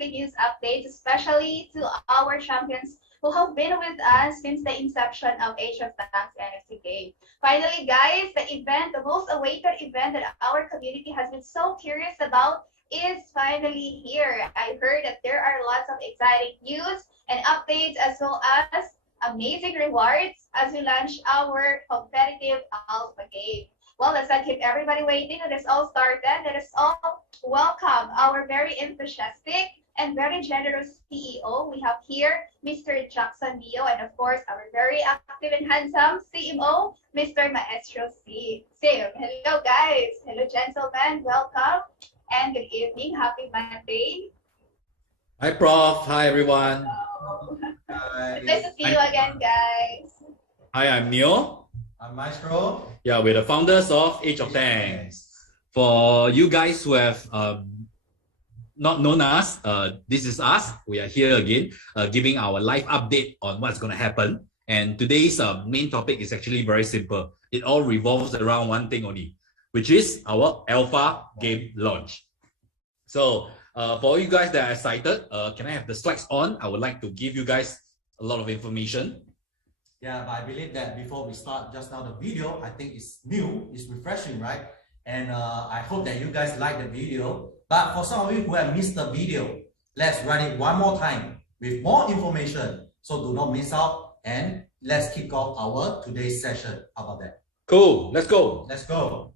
weekly news updates, especially to our champions who have been with us since the inception of Age of Tanks NFT game. Finally, guys, the most awaited event that our community has been so curious about is finally here. I heard that there are lots of exciting news and updates as well as amazing rewards as we launch our competitive alpha game. Well, let's not keep everybody waiting. Let us all started. Let us all welcome our very enthusiastic and very generous CEO. We have here Mr. Jackson Neo, and of course, our very active and handsome CMO, Mr. Maestro Sim. Hello, guys. Hello, gentlemen. Welcome. And good evening. Happy Monday. Hi, Prof. Hi, everyone. Hi. It's nice to see you again, guys. Hi, I'm Neo. I'm Maestro. Yeah, we're the founders of Age of Tanks. For you guys who have not known us, this is us. We are here again, giving our live update on what's going to happen. And today's main topic is actually very simple. It all revolves around one thing only, which is our alpha game launch. So for you guys that are excited, can I have the slides on? I would like to give you guys a lot of information. Yeah, but I believe that before we start just now the video, I think it's new, it's refreshing, right? And I hope that you guys like the video. But for some of you who have missed the video, let's run it one more time with more information. So do not miss out, and let's kick off our today's session. How about that? Cool, let's go. Let's go.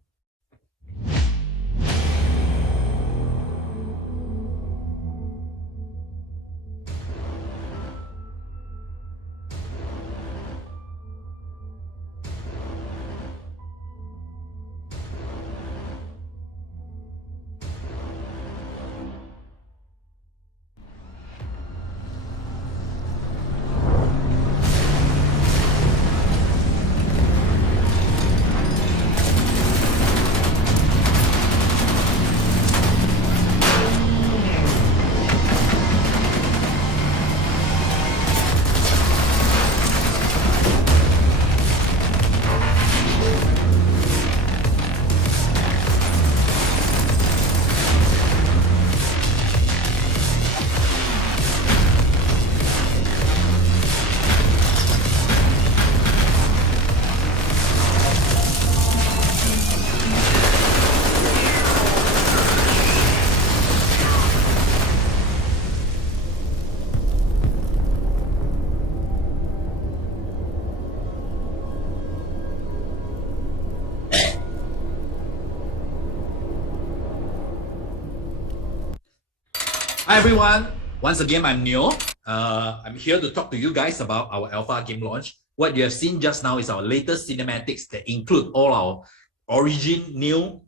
Hi, everyone. Once again, I'm Neo. I'm here to talk to you guys about our alpha game launch. What you have seen just now is our latest cinematics that include all our origin, new,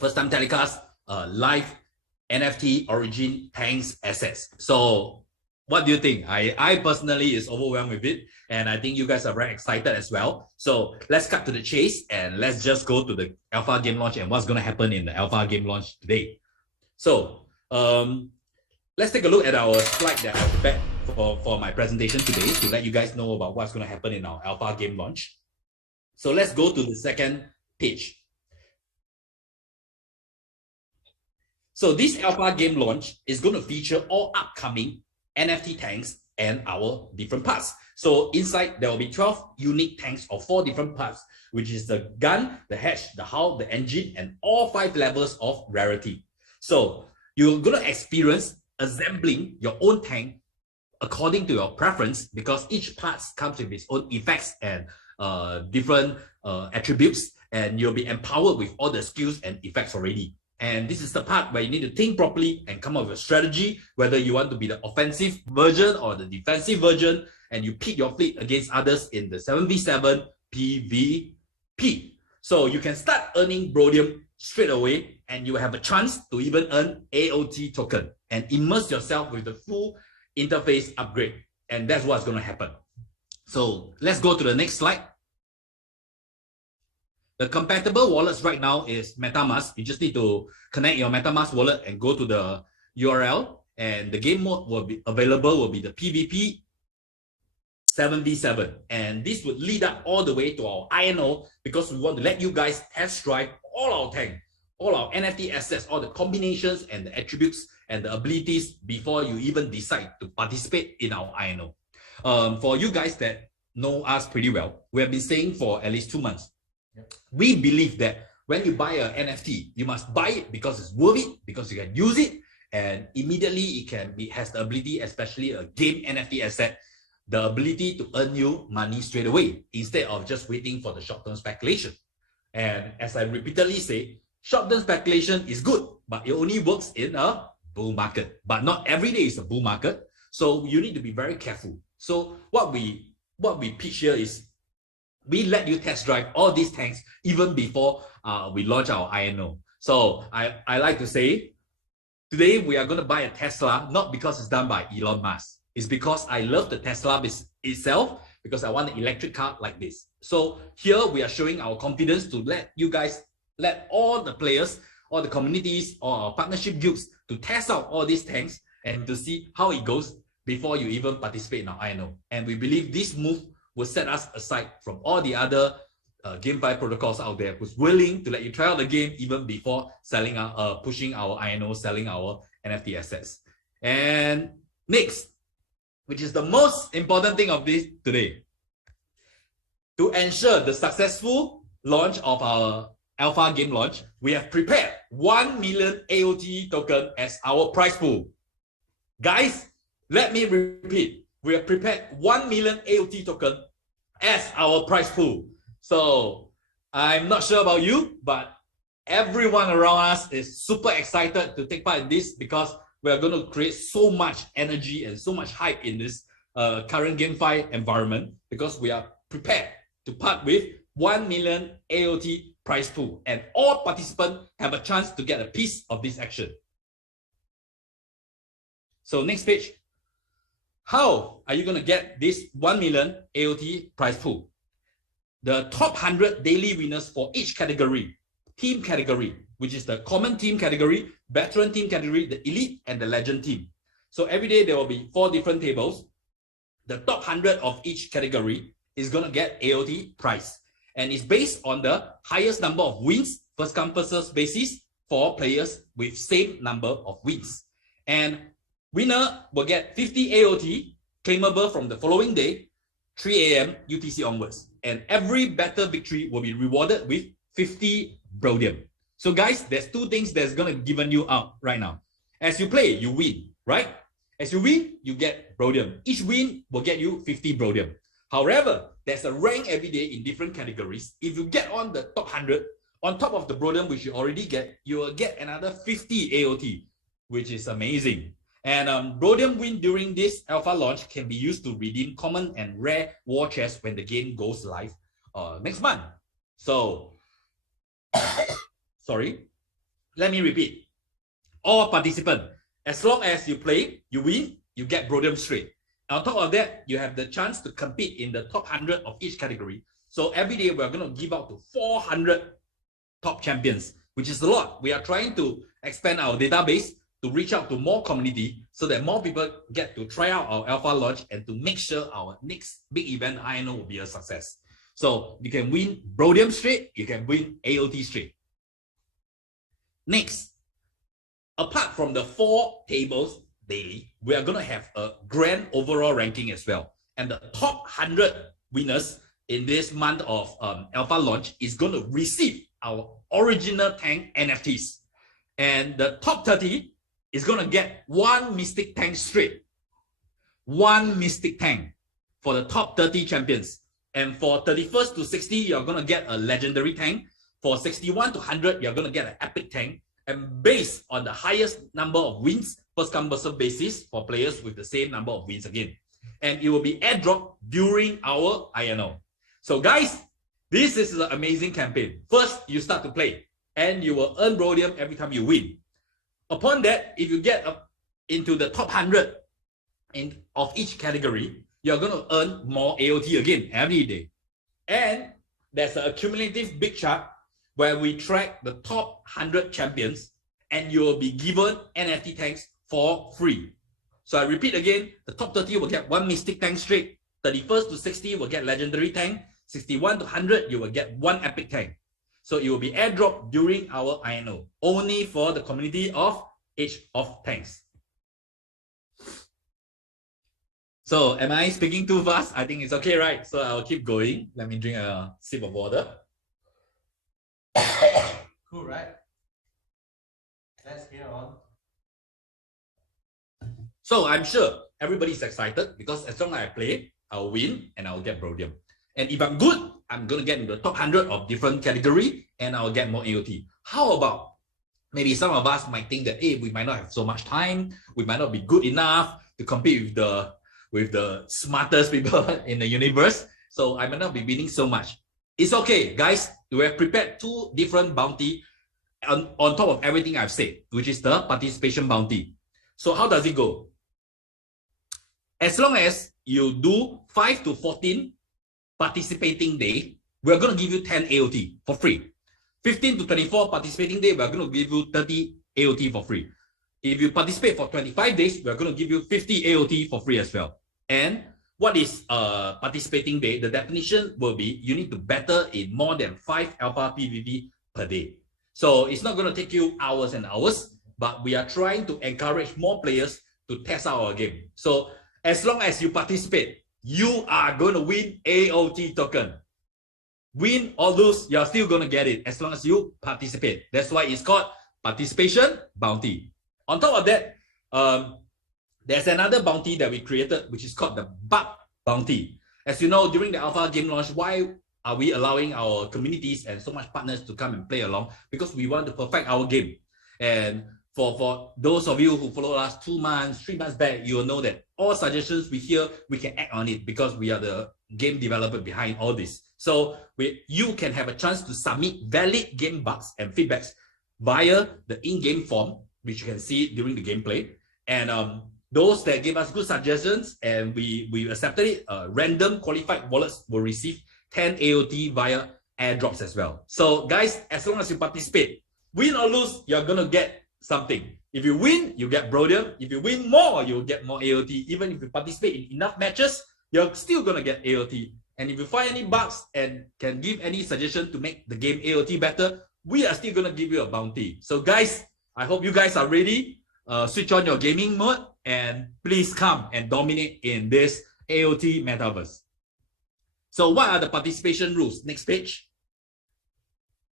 first-time telecast, live NFT origin tanks assets. So what do you think? I personally is overwhelmed with it, and I think you guys are very excited as well. So let's cut to the chase and let's just go to the alpha game launch and what's going to happen in the alpha game launch today. So let's take a look at our slide that I prepared for my presentation today to let you guys know about what's going to happen in our alpha game launch. So let's go to the second page. So this alpha game launch is going to feature all upcoming NFT tanks and our different parts. So inside there will be 12 unique tanks of 4 different parts, which is the gun, the hatch, the hull, the engine, and all 5 levels of rarity. So you're going to experience assembling your own tank according to your preference, because each part comes with its own effects and different attributes, and you'll be empowered with all the skills and effects already. And this is the part where you need to think properly and come up with a strategy, whether you want to be the offensive version or the defensive version, and you pick your fleet against others in the 7v7 PvP. So you can start earning Brodium straight away, and you have a chance to even earn AOT token and immerse yourself with the full interface upgrade. And that's what's going to happen. So let's go to the next slide. The compatible wallets right now is MetaMask. You just need to connect your MetaMask wallet and go to the URL, and the game mode will be available will be the PvP 7v7. And this would lead up all the way to our INO, because we want to let you guys test drive all our tank, all our NFT assets, all the combinations and the attributes and the abilities before you even decide to participate in our INO. For you guys that know us pretty well, we have been saying for at least 2 months, we believe that when you buy an NFT, you must buy it because it's worth it, because you can use it, and immediately it has the ability, especially a game NFT asset, the ability to earn you money straight away instead of just waiting for the short-term speculation. And as I repeatedly say, short-term speculation is good, but it only works in a bull market. But not every day is a bull market, so you need to be very careful. So what we pitch here is we let you test drive all these tanks even before we launch our INO. So I like to say, today we are going to buy a Tesla, not because it's done by Elon Musk. It's because I love the Tesla itself, because I want an electric car like this. So here we are showing our confidence to let you guys, let all the players, all the communities, or our partnership groups to test out all these tanks and to see how it goes before you even participate in our INO. And we believe this move will set us aside from all the other GameFi protocols out there who's willing to let you try out the game even before selling pushing our INO, selling our NFT assets. And next, which is the most important thing of this today, to ensure the successful launch of our alpha game launch, we have prepared 1 million AOT token as our prize pool. Guys, let me repeat, we have prepared 1 million AOT token as our prize pool. So I'm not sure about you, but everyone around us is super excited to take part in this, because we are going to create so much energy and so much hype in this current GameFi environment, because we are prepared to part with 1 million AOT prize pool, and all participants have a chance to get a piece of this action. So next page. How are you going to get this 1 million AOT prize pool? The top 100 daily winners for each category, team category, which is the common team category, veteran team category, the elite, and the legend team. So every day there will be 4 different tables. The top 100 of each category is going to get AOT prize. And it's based on the highest number of wins, first come first serve basis, for players with same number of wins. And winner will get 50 AOT, claimable from the following day, 3 AM UTC onwards. And every battle victory will be rewarded with 50 Brodium. So guys, there's 2 things that's going to given you out right now. As you play, you win, right? As you win, you get Brodium. Each win will get you 50 Brodium. However, there's a rank every day in different categories. If you get on the top 100, on top of the Brodium which you already get, you will get another 50 AOT, which is amazing. And Brodium win during this alpha launch can be used to redeem common and rare war chests when the game goes live next month. So, sorry, let me repeat. All participants, as long as you play, you win, you get Brodium straight. On top of that, you have the chance to compete in the top 100 of each category. So every day we're going to give out to 400 top champions, which is a lot. We are trying to expand our database to reach out to more community so that more people get to try out our alpha launch and to make sure our next big event INO will be a success. So you can win Brodium straight, you can win AOT straight. Next, apart from the 4 tables daily, we are going to have a grand overall ranking as well. And the top 100 winners in this month of alpha launch is going to receive our original tank NFTs. And the top 30 is going to get 1 Mystic Tank straight. 1 Mystic Tank for the top 30 champions. And for 31st to 60, you're going to get a Legendary Tank. For 61 to 100, you're going to get an Epic Tank. And based on the highest number of wins, first come first serve basis for players with the same number of wins again. And it will be airdropped during our INO. So guys, this is an amazing campaign. First, you start to play and you will earn Brodium every time you win. Upon that, if you get up into the top 100 of each category, you're going to earn more AOT again every day. And there's an accumulative big chart where we track the top 100 champions and you will be given NFT tanks for free. So I repeat again, the top 30 will get 1 Mystic Tank straight, 31st to 60 will get Legendary Tank, 61 to 100 you will get 1 Epic Tank. So it will be airdropped during our INO, only for the community of Age of Tanks. So am I speaking too fast? I think it's okay, right? So I'll keep going. Let me drink a sip of water. Cool, right? Let's hear on. So I'm sure everybody's excited because as long as I play, I'll win and I'll get Brodium. And if I'm good, I'm going to get into the top 100 of different category and I'll get more AOT. How about maybe some of us might think that, hey, we might not have so much time. We might not be good enough to compete with the smartest people in the universe. So I might not be winning so much. It's okay, guys. We have prepared 2 different bounty on top of everything I've said, which is the participation bounty. So how does it go? As long as you do 5 to 14 participating day, we're going to give you 10 AOT for free. 15 to 24 participating day, we're going to give you 30 AOT for free. If you participate for 25 days, we're going to give you 50 AOT for free as well. And what is participating day? The definition will be you need to battle in more than 5 alpha PvP per day. So it's not going to take you hours and hours, but we are trying to encourage more players to test out our game. So as long as you participate, you are going to win AOT token. Win or lose, you're still going to get it as long as you participate. That's why it's called participation bounty. On top of that, there's another bounty that we created, which is called the bug bounty. As you know, during the alpha game launch, why are we allowing our communities and so much partners to come and play along? Because we want to perfect our game. And for those of you who follow us 2 months, 3 months back, you will know that all suggestions we hear, we can act on it because we are the game developer behind all this. So you can have a chance to submit valid game bugs and feedbacks via the in-game form, which you can see during the gameplay. And those that give us good suggestions and we accepted it, random qualified wallets will receive 10 AOT via airdrops as well. So guys, as long as you participate, win or lose, you're going to get something. If you win, you get Brodium. If you win more, you'll get more AOT. Even if you participate in enough matches, you're still going to get AOT. And if you find any bugs and can give any suggestion to make the game AOT better, we are still going to give you a bounty. So guys, I hope you guys are ready. Switch on your gaming mode and please come and dominate in this AOT metaverse. So what are the participation rules? Next page.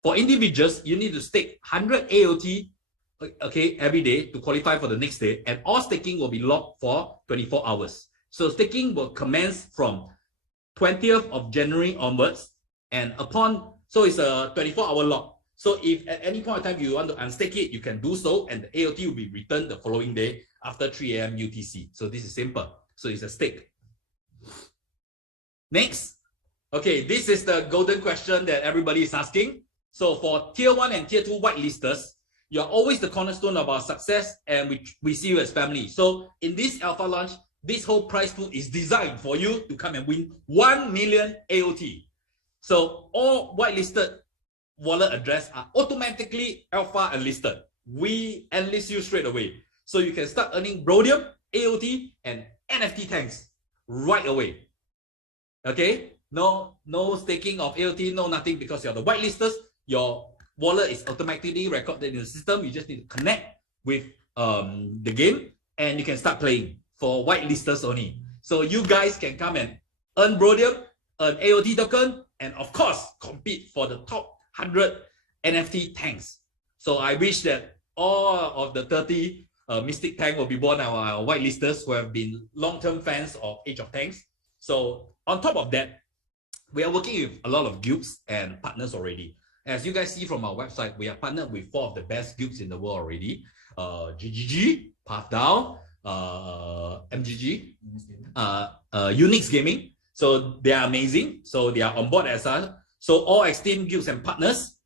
For individuals, you need to stake 100 AOT every day to qualify for the next day, and all staking will be locked for 24 hours. So staking will commence from 20th of January onwards, and so it's a 24-hour lock. So if at any point in time you want to unstake it, you can do so, and the AOT will be returned the following day after 3 AM UTC. So this is simple. So it's a stake. Next. Okay, this is the golden question that everybody is asking. So for tier 1 and tier 2 whitelisters, you're always the cornerstone of our success, and we see you as family. So in this alpha launch, this whole prize pool is designed for you to come and win 1 million AOT. So all whitelisted wallet address are automatically alpha enlisted. We enlist you straight away. So you can start earning Brodium, AOT, and NFT tanks right away. Okay? No staking of AOT, no nothing, because you're the whitelisters. Your wallet is automatically recorded in the system. You just need to connect with the game and you can start playing for whitelisters only. So you guys can come and earn Brodium, earn AOT token, and of course, compete for the top 100 NFT tanks. So I wish that all of the 30 Mystic Tank will be born our whitelisters who have been long-term fans of Age of Tanks. So on top of that, we are working with a lot of guilds and partners already. As you guys see from our website, we are partnered with 4 of the best guilds in the world already. GGG, Pathdown, MGG, Unix Gaming. So they are amazing. So they are on board as us. So all esteemed guilds and partners,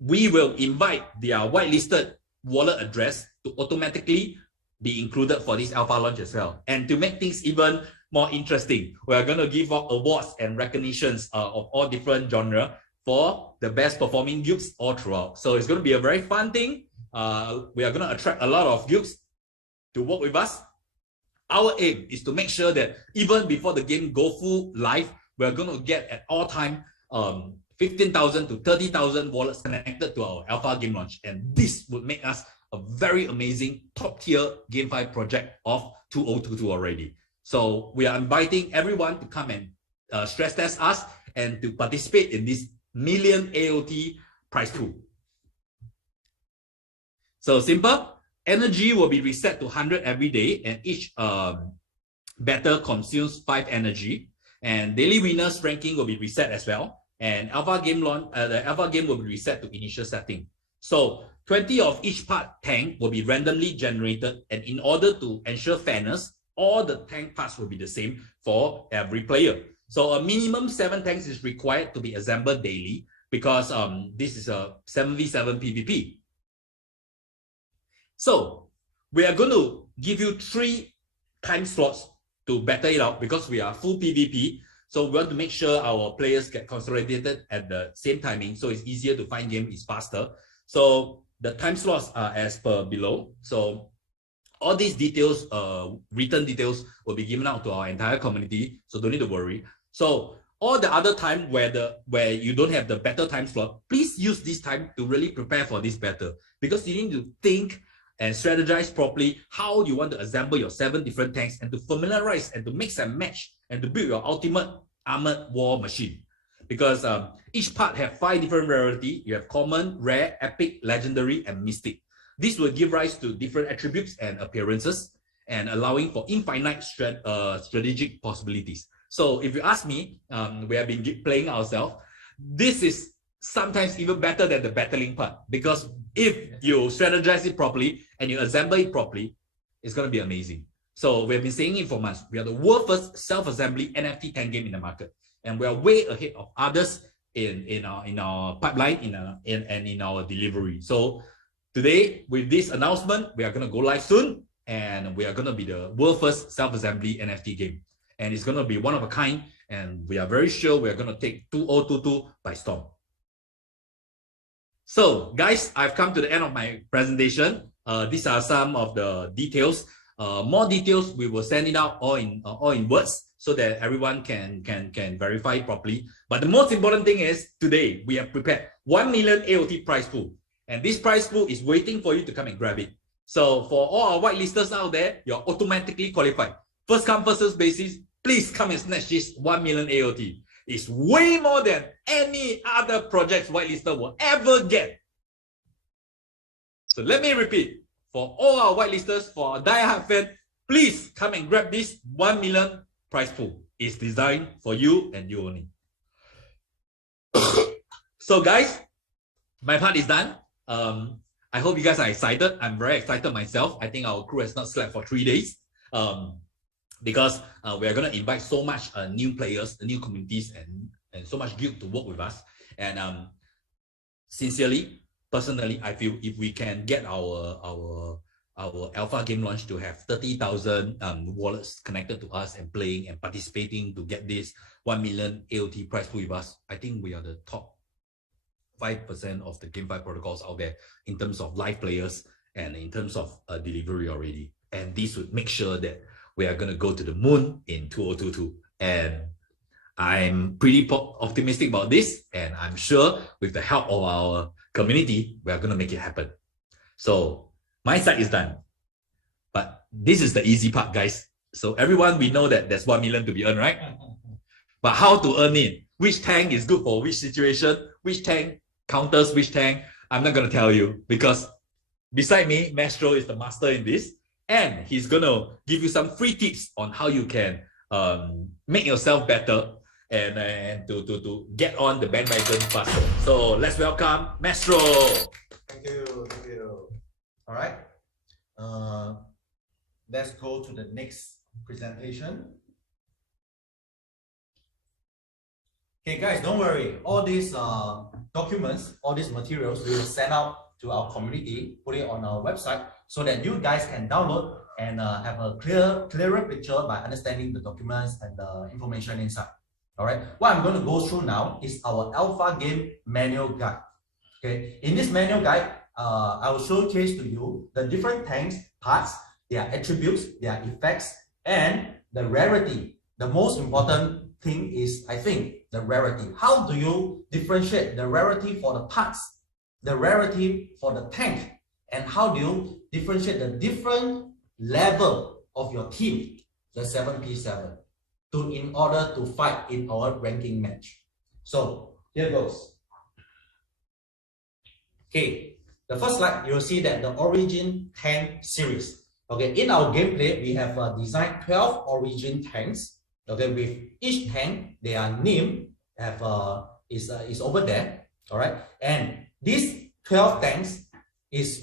we will invite their whitelisted wallet address to automatically be included for this alpha launch as well. And to make things even more interesting, we are going to give out awards and recognitions of all different genres for the best performing guilds all throughout. So it's going to be a very fun thing. We are going to attract a lot of guilds to work with us. Our aim is to make sure that even before the game go full live, we're going to get at all time 15,000 to 30,000 wallets connected to our alpha game launch. And this would make us a very amazing top tier GameFi project of 2022 already. So we are inviting everyone to come and stress test us and to participate in this million AOT prize pool. So simple, energy will be reset to 100 every day, and each better consumes 5 energy. And daily winners ranking will be reset as well. And alpha game launch, the alpha game will be reset to initial setting. So 20 of each part tank will be randomly generated, and in order to ensure fairness, all the tank parts will be the same for every player. So a minimum 7 tanks is required to be assembled daily, because this is a 7v7 PvP. So we are going to give you 3 time slots to battle it out, because we are full PvP. So we want to make sure our players get consolidated at the same timing, so it's easier to find game, it's faster. So the time slots are as per below. So all these details, written details, will be given out to our entire community, so don't need to worry. So all the other time where you don't have the battle time slot, please use this time to really prepare for this battle, because you need to think and strategize properly how you want to assemble your 7 different tanks, and to familiarize and to mix and match and to build your ultimate armored war machine. Because each part have 5 different rarity. You have common, rare, epic, legendary, and mystic. This will give rise to different attributes and appearances, and allowing for infinite strategic possibilities. So if you ask me, we have been playing ourselves. This is sometimes even better than the battling part, because if you strategize it properly and you assemble it properly, it's going to be amazing. So we have been saying it for months. We are the world's first self-assembly NFT tank game in the market, and we are way ahead of others in our pipeline and in our delivery. So today, with this announcement, we are going to go live soon, and we are going to be the world's first self-assembly NFT game, and it's going to be one of a kind, and we are very sure we are going to take 2022 by storm. So guys, I've come to the end of my presentation. These are some of the details. More details, we will send it out all in words, so that everyone can verify it properly. But the most important thing is, today we have prepared 1 million AOT prize pool, and this prize pool is waiting for you to come and grab it. So for all our whitelisters out there, you're automatically qualified. First come, first serve basis, please come and snatch this 1 million AOT. It's way more than any other project's whitelister will ever get. So let me repeat, for all our whitelisters, for our die-hard fan, please come and grab this 1 million prize pool. It's designed for you and you only. So guys, my part is done. I hope you guys are excited. I'm very excited myself. I think our crew has not slept for 3 days. Because we are going to invite so much new players, new communities, and so much guild to work with us. And sincerely, personally, I feel if we can get our alpha game launch to have 30,000 wallets connected to us and playing and participating to get this 1 million AOT prize pool with us, I think we are the top 5% of the GameFi protocols out there in terms of live players and in terms of delivery already. And this would make sure that we are going to go to the moon in 2022. And I'm pretty optimistic about this. And I'm sure with the help of our community, we are going to make it happen. So my side is done. But this is the easy part, guys. So everyone, we know that there's 1 million to be earned, right? But how to earn it? Which tank is good for which situation? Which tank counters which tank? I'm not going to tell you, because beside me, Mastro is the master in this. And he's going to give you some free tips on how you can make yourself better and to get on the bandwagon faster. So let's welcome Mastro. Thank you. Thank you. All right. Let's go to the next presentation. Okay, guys, don't worry. All these documents, all these materials, we will send out to our community, put it on our website, so that you guys can download and have a clearer picture by understanding the documents and the information inside. All right. What I'm going to go through now is our alpha game manual guide. Okay. In this manual guide, I will showcase to you the different tanks, parts, their attributes, their effects, and the rarity. The most important thing is, I think, the rarity. How do you differentiate the rarity for the parts, the rarity for the tank, And how do you differentiate the different level of your team, the 7p7, in order to fight in our ranking match? So here goes. Okay, the first slide, you'll see that the Origin tank series. Okay, in our gameplay, we have designed 12 Origin tanks. Okay, with each tank, their name is over there. All right, and these 12 tanks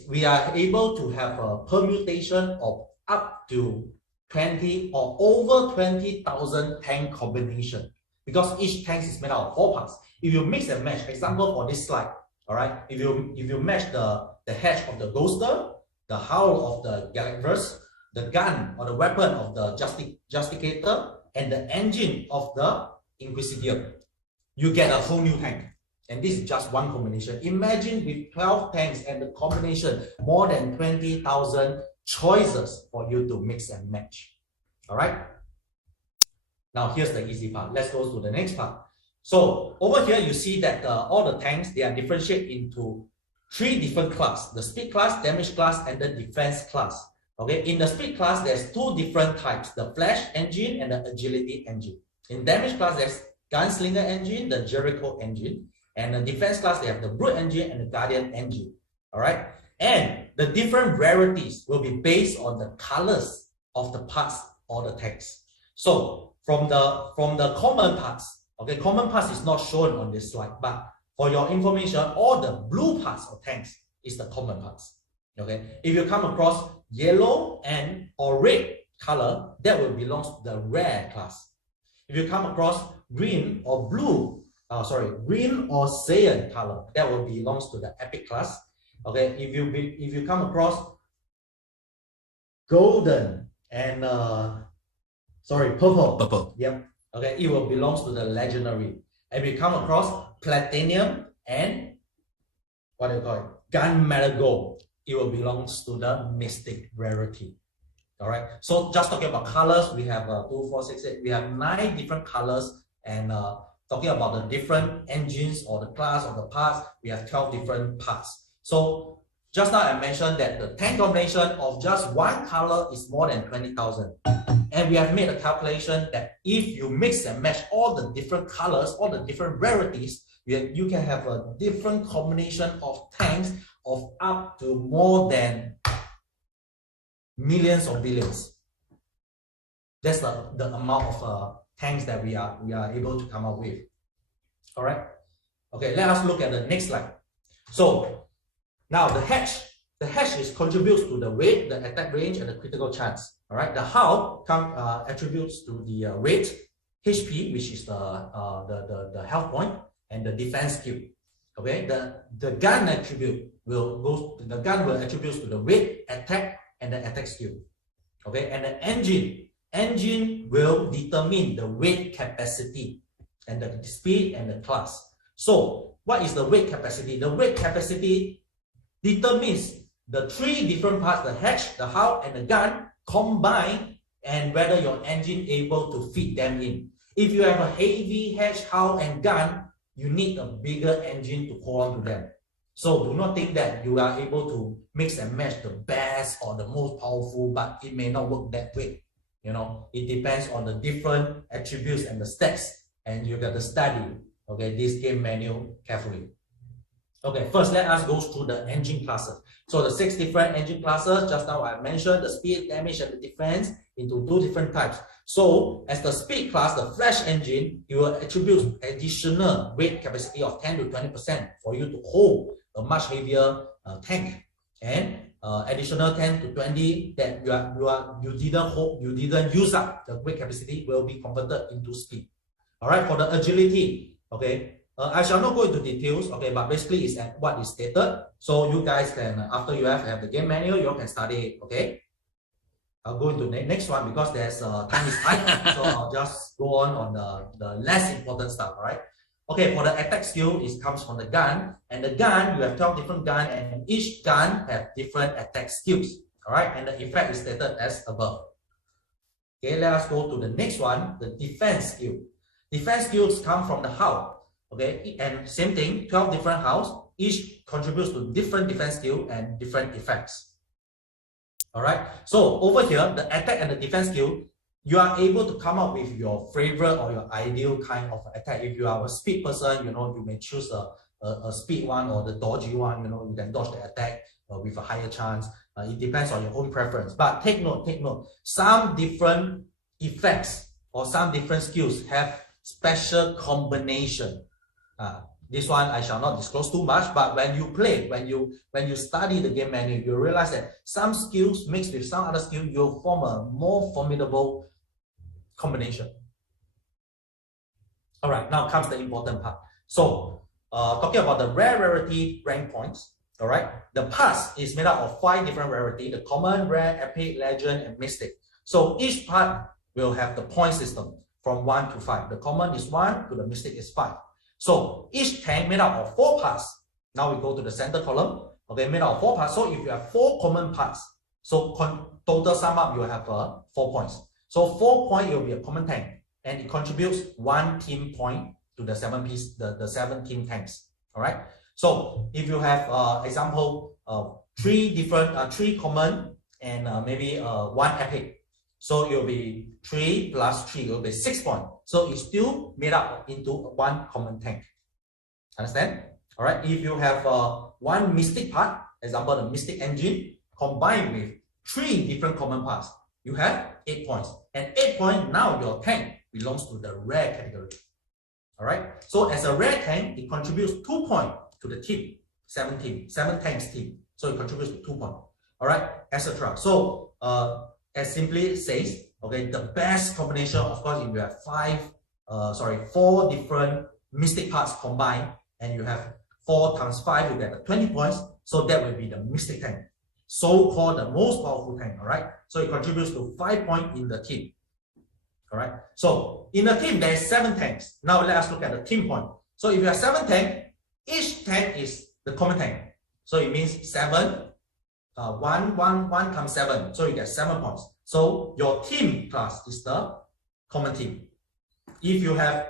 we are able to have a permutation of up to 20 or over 20,000 tank combination, because each tank is made out of 4 parts. If you mix and match, example for this slide, all right, if you match the hatch of the Ghoster, the hull of the Galactus, the gun or the weapon of the Justicator, and the engine of the Inquisitor, you get a whole new tank. And this is just one combination. Imagine with 12 tanks and the combination, more than 20,000 choices for you to mix and match. All right. Now here's the easy part. Let's go to the next part. So over here, you see that all the tanks, they are differentiated into 3 different classes: the speed class, damage class, and the defense class. Okay, in the speed class, there's 2 different types: the flash engine and the agility engine. In damage class, there's gunslinger engine, the Jericho engine, and the defense class, they have the brute engine and the guardian engine. All right, and the different rarities will be based on the colors of the parts or the tanks. So from the common parts, okay, common parts is not shown on this slide, but for your information, all the blue parts of tanks is the common parts. Okay, if you come across yellow or red color, that will belong to the rare class. If you come across green or green or cyan color, that will belongs to the epic class. Okay, if you come across golden and purple. Yep. Okay, it will belongs to the legendary. If you come across platinum and what do you call it, gunmetal gold, it will belongs to the mystic rarity. All right. So just talking about colors, we have 2, 4, 6, 8. We have 9 different colors, and talking about the different engines or the class of the parts, we have 12 different parts. So just now I mentioned that the tank combination of just one color is more than 20,000. And we have made a calculation that if you mix and match all the different colors, all the different rarities, you can have a different combination of tanks of up to more than millions or billions. That's the amount of tanks that we are able to come up with. All right. Okay, let us look at the next slide. So now the hatch contributes to the weight, the attack range, and the critical chance. All right, the hull attributes to the weight, HP, which is the health point, and the defense skill. Okay, the gun attribute will attribute to the weight, attack, and the attack skill. Okay, and the engine will determine the weight capacity and the speed and the class. So what is the weight capacity? The weight capacity determines the 3 different parts: the hatch, the hull, and the gun combined, and whether your engine able to fit them in. If you have a heavy hatch, hull, and gun, you need a bigger engine to hold on to them. So do not think that you are able to mix and match the best or the most powerful, but it may not work that way. You know, it depends on the different attributes and the stats, and you got to study, okay, this game manual carefully. Okay, first let us go through the engine classes. So the 6 different engine classes, just now I mentioned the speed, damage, and the defense into 2 different types. So as the speed class, the flash engine, you will attribute additional weight capacity of 10 to 20% for you to hold a much heavier tank, and additional 10 to 20 that you didn't use up the weight capacity will be converted into speed. All right, for the agility, okay. I shall not go into details, okay, but basically it's at what is stated. So you guys can, after you have the game manual, you can study it, okay? I'll go into the next one because there's time is tight, so I'll just go on the less important stuff, all right? Okay, for the attack skill, it comes from the gun, and the gun, you have 12 different guns, and each gun have different attack skills, all right? And the effect is stated as above. Okay, let us go to the next one, the defense skill. Defense skills come from the hull. Okay, and same thing, 12 different hulls, each contributes to different defense skill and different effects. All right. So over here, the attack and the defense skill, you are able to come up with your favorite or your ideal kind of attack. If you are a speed person, you may choose a speed one or the dodgy one. You can dodge the attack with a higher chance. It depends on your own preference. But take note, some different effects or some different skills have special combination. This one I shall not disclose too much, but when you play, when you study the game menu, you realize that some skills mixed with some other skill, you'll form a more formidable combination. All right, now comes the important part. So, talking about the rarity rank points, all right, the pass is made up of 5 different rarity: the common, rare, epic, legend, and mystic. So each part will have the point system from 1 to 5. The common is 1 to the mystic is 5. So each tank made up of 4 parts. Now we go to the center column. Okay, made up of 4 parts. So if you have 4 common parts, so total sum up, you have 4 points. So 4 points will be a common tank, and it contributes 1 team point to the 7 team tanks. All right. So if you have example 3 common and maybe 1 epic, so it will be 3 plus 3, it will be 6 points. So it's still made up into 1 common tank. Understand? All right. If you have 1 mystic part, example the mystic engine, combined with 3 different common parts, you have 8 points. And 8 points, now your tank belongs to the rare category. All right. So as a rare tank, it contributes 2 points to the team, 7 tanks team. So it contributes to 2 points. All right, etc. So as simply says, okay, the best combination, of course, if you have 4 different mystic parts combined, and you have 4 times 5, you get 20 points. So that will be the mystic tank, so-called the most powerful tank. All right, so it contributes to 5 points in the team. All right, so in the team there is 7 tanks. Now let us look at the team point. So if you have 7 tanks, each tank is the common tank. So it means 7, 1 times 7. So you get 7 points. So your team class is the common team. If you have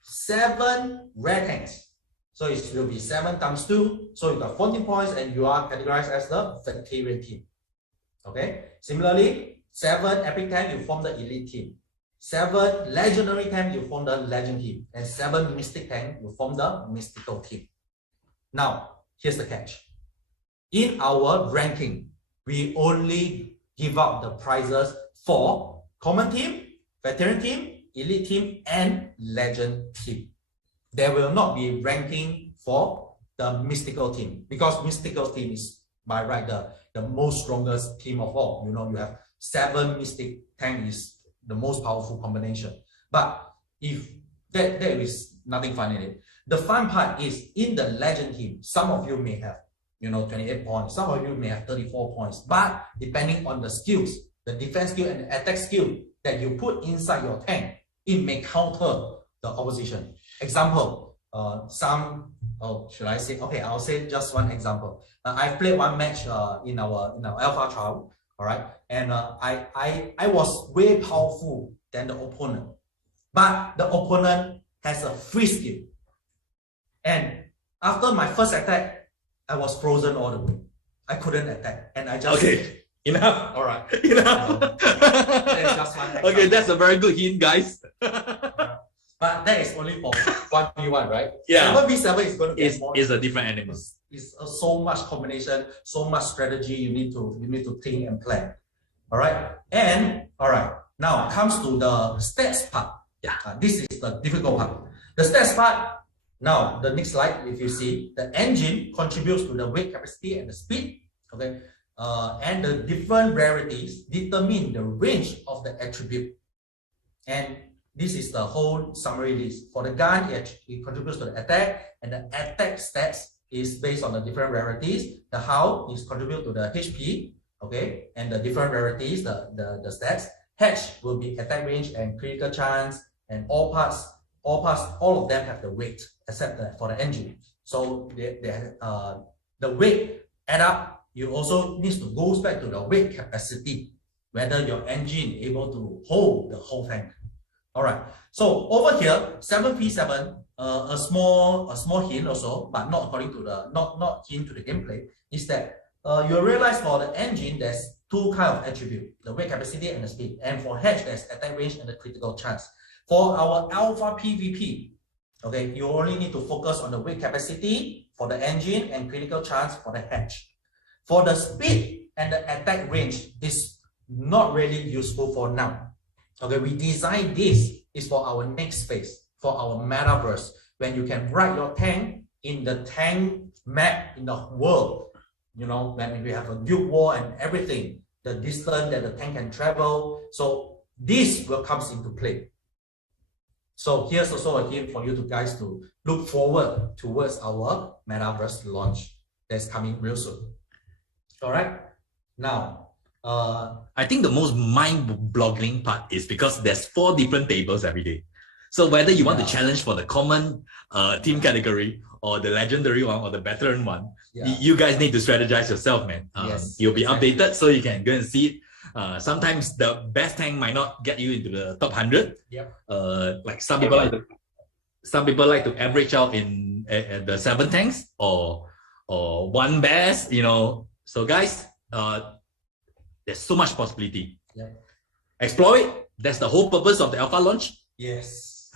7 rare tanks, so it will be 7 times 2. So you got 14 points, and you are categorized as the veteran team. Okay. Similarly, 7 epic tank, you form the elite team. 7 legendary tank, you form the legend team. And 7 mystic tank, you form the mystical team. Now, here's the catch. In our ranking, we only give out the prizes for common team, veteran team, elite team, and legend team. There will not be ranking for the mystical team, because mystical team is by right the most strongest team of all. You have 7 mystic tank is the most powerful combination. But if there is nothing fun in it. The fun part is in the legend team, some of you may have 28 points, some of you may have 34 points, but depending on the skills, the defense skill and the attack skill that you put inside your tank, it may counter the opposition. Example, should I say? Okay, I'll say just one example. I've played one match in our alpha trial, all right, and I was way powerful than the opponent, but the opponent has a free skill, and after my first attack, I was frozen all the way. I couldn't attack, and I just okay. Enough. All right. Enough. That's just one example. Okay, that's a very good hint, guys. But that is only for 1v1, right? Yeah. 7v7 is going to be more. It's a different animal. It's so much combination, so much strategy you need to think and plan. All right. And all right. Now comes to the stats part. Yeah. This is the difficult part. The stats part. Now the next slide, if you see, the engine contributes to the weight capacity and the speed. Okay. And the different rarities determine the range of the attribute. And this is the whole summary list. For the gun, it contributes to the attack, and the attack stats is based on the different rarities. The how is contribute to the HP, okay, and the different rarities, the stats. H will be attack range and critical chance, and all of them have the weight except for the engine. So the weight add up. You also need to go back to the weight capacity, whether your engine able to hold the whole tank. All right. So over here, 7P7, a small hint also, but not according to the not hint to the gameplay, is that you'll realize for the engine there's two kind of attribute, the weight capacity and the speed. And for hedge, there's attack range and the critical chance. For our alpha PvP, okay, you only need to focus on the weight capacity for the engine and critical chance for the hedge. For the speed and the attack range, is not really useful for now. Okay, we designed this is for our next phase, for our metaverse, when you can ride your tank in the tank map in the world. You know, when we have a build wall and everything, the distance that the tank can travel. So this will comes into play. So here's also a hint for you guys to look forward towards our metaverse launch that's coming real soon. All right. Now, I think the most mind-boggling part is because there's 4 different tables every day. So whether you want to challenge for the common team category or the legendary one or the veteran one, you guys need to strategize yourself, man. You'll be updated so you can go and see it. Sometimes the best tank might not get you into the top 100. Like some people like to average out in the 7 tanks or 1 best, you know. So guys, there's so much possibility. Explore it. That's the whole purpose of the alpha launch.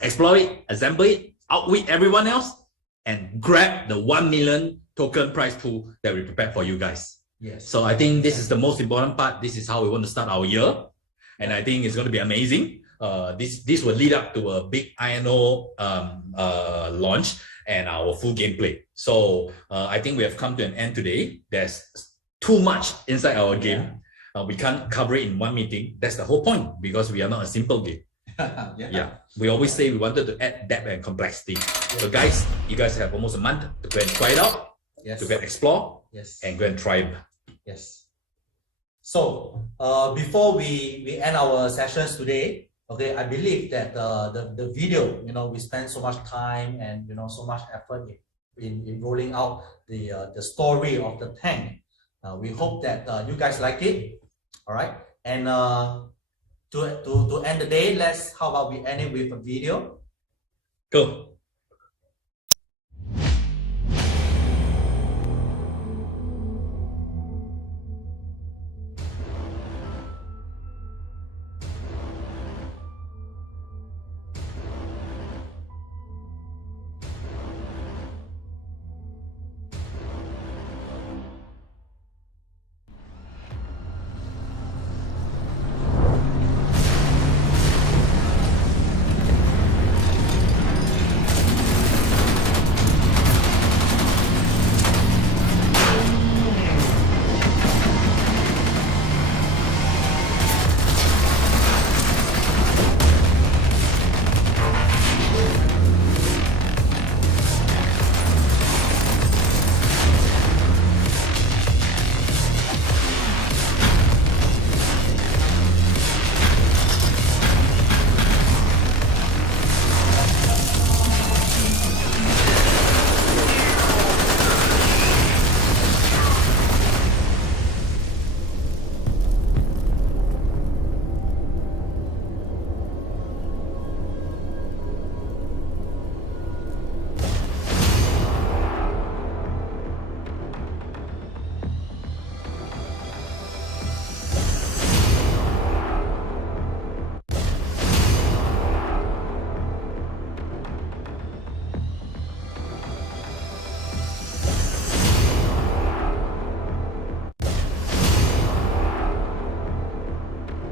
Explore it, assemble it, outwit everyone else, and grab the 1 million token prize pool that we prepared for you guys. So I think this is the most important part. This is how we want to start our year, and I think it's going to be amazing. This will lead up to a big INO launch and our full gameplay. So I think we have come to an end today. There's too much inside our game. We can't cover it in one meeting. That's the whole point, because we are not a simple game. We always say we wanted to add depth and complexity. So guys, you guys have almost a month to go and try it out, to go and explore, and go and try it. So before we end our sessions today, okay, I believe that the video, you know, we spend so much time and, you know, so much effort in rolling out the story of the tank. We hope that you guys like it. All right, and to end the day, how about we end it with a video? Cool.